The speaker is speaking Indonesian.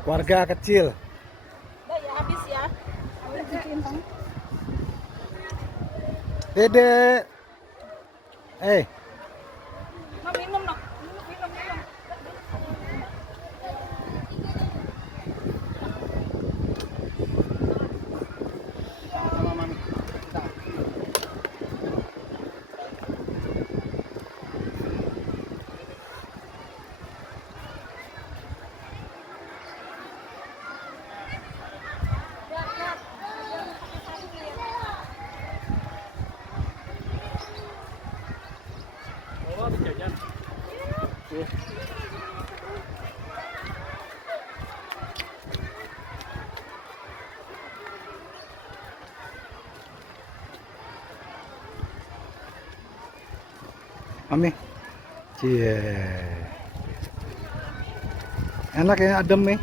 Keluarga kecil. Udah ya habis ya. Dede. Mau minum no. Minum. Sama mami. Oh, jajan. Mami. Cie. Enak ya, adem nih.